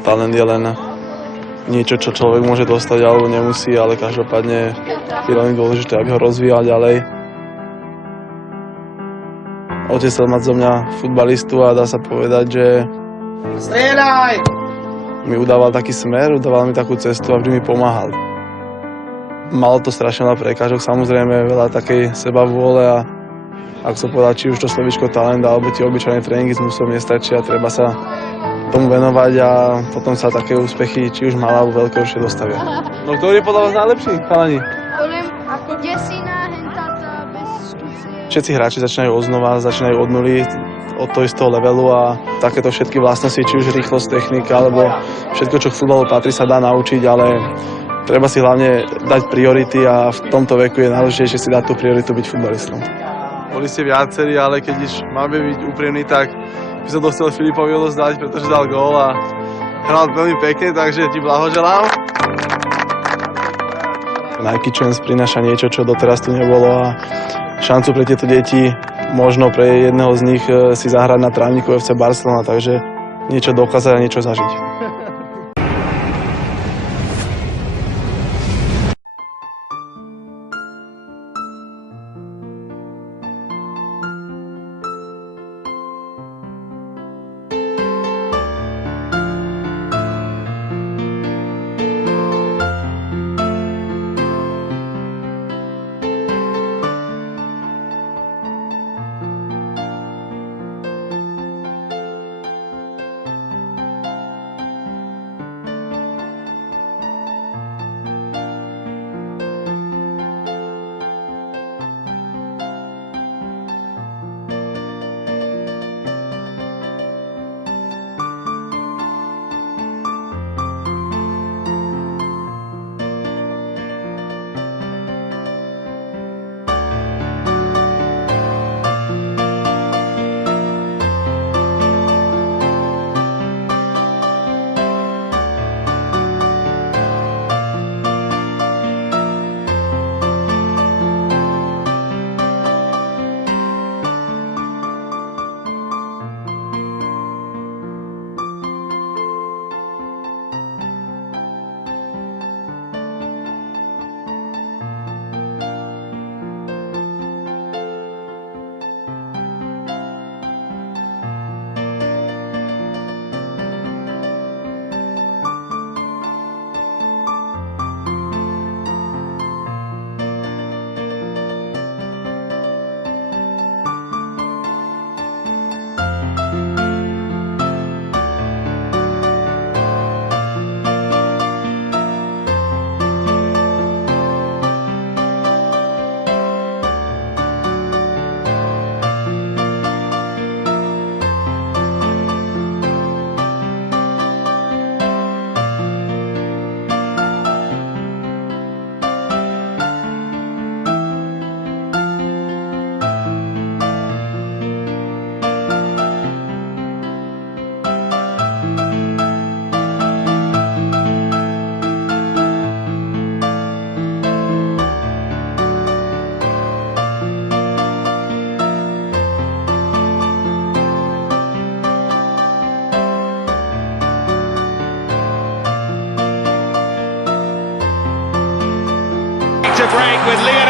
talent je len niečo, čo človek môže dostať alebo nemusí, ale každopádne je veľmi dôležité, aby ho rozvíjal ďalej. Otec chcel mať zo mňa futbalistu a dá sa povedať, že mi udával taký smer, udával mi takú cestu a vždy mi pomáhal. Malo to strašne veľa prekážok, samozrejme veľa takej sebavôle a ak som povedal, či už to slovíčko talent alebo tie obyčajné tréningy s mužstvom nestačia, treba sa tomu venovať a potom sa také úspechy, či už malé alebo veľké, určite dostavia. No ktorý je podľa vás najlepší, chalani? Poviem, ako desina, hentata, bez štucie. Všetci hráči začínajú odznova, začínajú od nuly, od toho istého levelu a takéto všetky vlastnosti, či už rýchlosť, technika, alebo všetko, čo k futbalu patrí, sa dá naučiť, ale treba si hlavne dať priority a v tomto veku je najdôležitejšie si dať tú prioritu byť futbalistom. Boli ste viacerí, ale keď už máme byť úprimní, tak by som to chcel Filipovi odozdať, pretože dal gól a hral veľmi pekne, takže ti blahoželám. Nike Chance prináša niečo, čo doteraz tu nebolo a šancu pre tieto deti, možno pre jedného z nich si zahrať na trávniku FC Barcelona, takže niečo dokázať a niečo zažiť. To break with Lionel